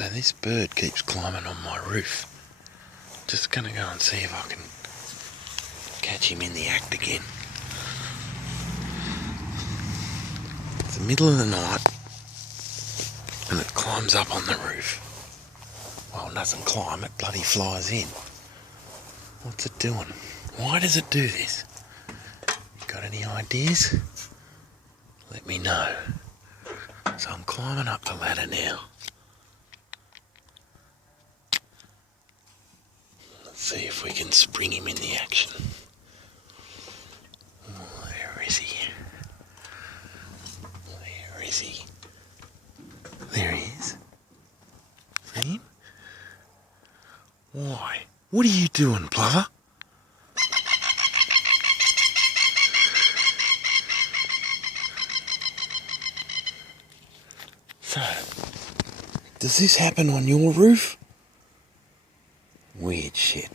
So this bird keeps climbing on my roof. Just gonna go and see if I can catch him in the act again. It's the middle of the night and it climbs up on the roof. Well, it doesn't climb, it bloody flies in. What's it doing? Why does it do this? You got any ideas? Let me know. So I'm climbing up the ladder now. Let's see if we can spring him in the action. Where is he? Where is he? There he is. See him? Why? What are you doing, Plover? So, does this happen on your roof? Weird shit.